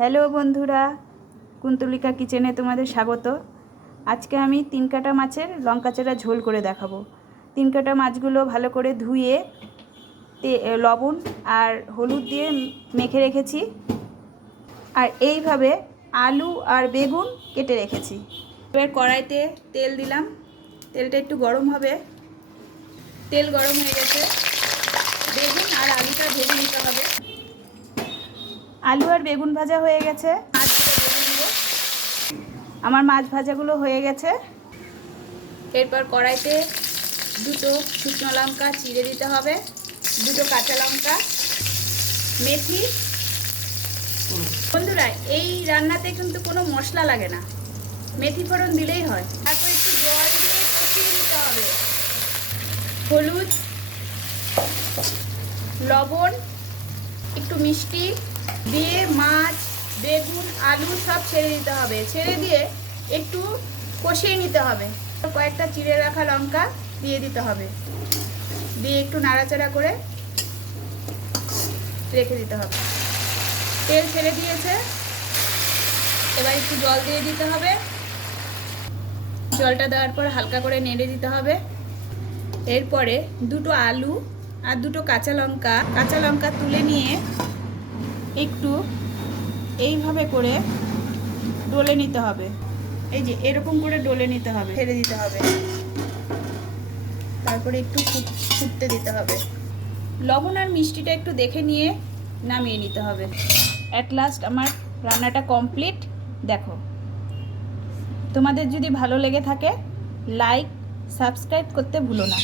Hello বন্ধুরা, কুন্তলিকা কিচেনে তোমাদের স্বাগত। আজকে আমি 3 কাটা মাছের লঙ্কা চেরা ঝোল করে দেখাবো। 3 কাটা মাছগুলো ভালো করে ধুয়ে লবণ আর হলুদ দিয়ে মেখে রেখেছি, আর এইভাবে আলু আর বেগুন কেটে রেখেছি। এবার কড়াইতে তেল দিলাম, তেলটা একটু গরম হবে। তেল গরম হয়ে গেছে, বেগুন আর আলুটা ভেজে নিতে হবে। আলু আর বেগুন ভাজা হয়ে গেছে, মাছগুলো ভেজে দিব। আমার মাছ ভাজাগুলো হয়ে গেছে। এরপর কড়াইতে 2টো শুকনো লঙ্কা চিড়ে দিতে হবে, 2টো কাঁচা লঙ্কা, মেথি। বন্ধুরা, এই রান্নাতে কিন্তু কোনো মশলা লাগে না, মেথি ফোড়ন দিলেই হয়। তারপর একটু জল দিয়ে কষিয়ে নিতে হবে। হলুদ, লবণ, একটু মিষ্টি দিয়ে মাছ, বেগুন, আলু সব ছেড়ে দিতে হবে। ছেড়ে দিয়ে একটু কষিয়ে নিতে হবে। কয়েকটা চিড়ে রাখা লঙ্কা দিয়ে দিতে হবে, দিয়ে একটু নাড়াচাড়া করে রেখে দিতে হবে। তেল ছেড়ে দিয়েছে, এবার একটু জল দিয়ে দিতে হবে। জলটা দেওয়ার পর হালকা করে নেড়ে দিতে হবে। এরপরে 2টো আলু আর 2টো কাঁচা লঙ্কা তুলে নিয়ে একটু এইভাবে করে ডলে নিতে হবে। এই যে এরকম করে ডলে নিতে হবে, ছেড়ে দিতে হবে। তারপরে একটু ফুটতে দিতে হবে। লবণ আর মিষ্টিটা একটু দেখে নিয়ে নামিয়ে নিতে হবে। অ্যাট লাস্ট আমার রান্নাটা কমপ্লিট। দেখো, তোমাদের যদি ভালো লেগে থাকে লাইক সাবস্ক্রাইব করতে ভুলো না।